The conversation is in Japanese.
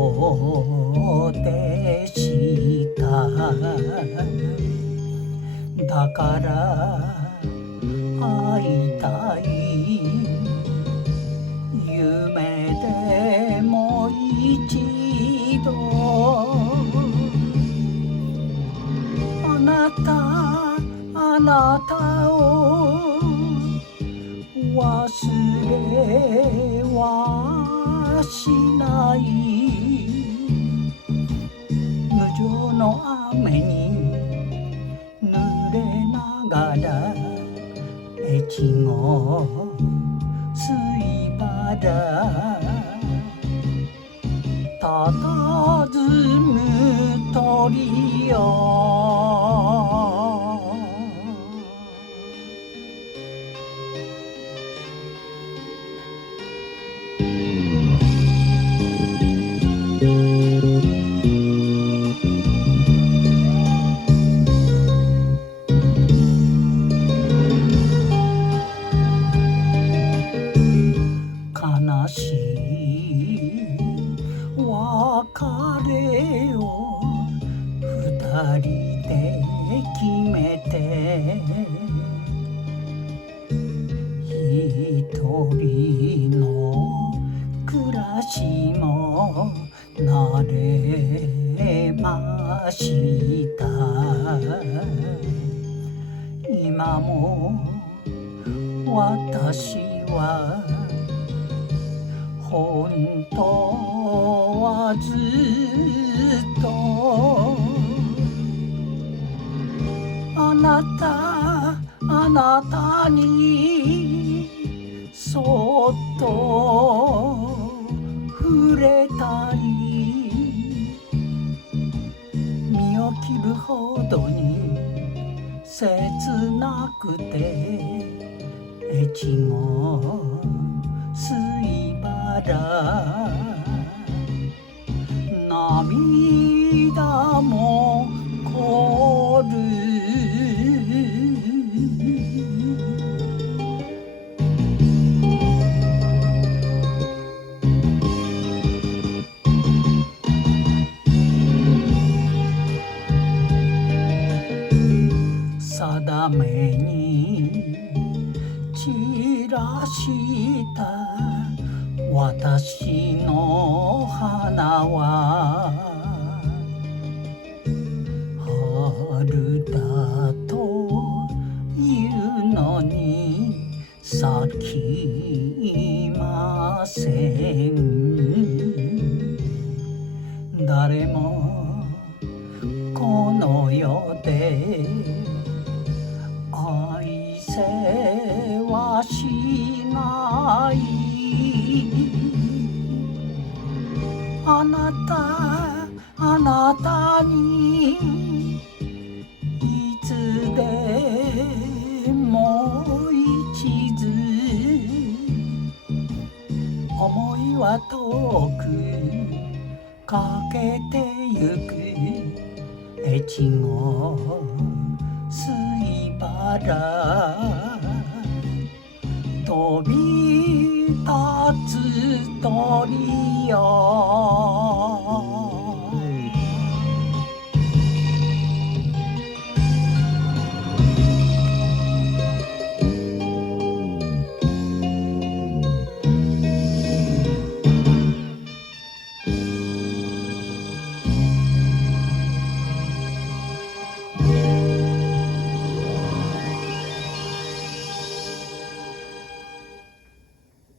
そうでした。だから会いたい。夢でも一度あなたを忘れはしない。無情の雨に濡れながら越後水原たたずむ鳥よ。悲しい別れを二人で決めて、一人の暮らしも慣れました。今も私は本当はずっとあなたにそっと触れたい。身を切るほどに切なくて越後水原涙もこる。定めに散らした私の花は春だというのに咲きません。誰もこの世で愛せはしない。あなたにいつでも一途思いは遠くかけてゆく越後水原飛び立つ鳥よ。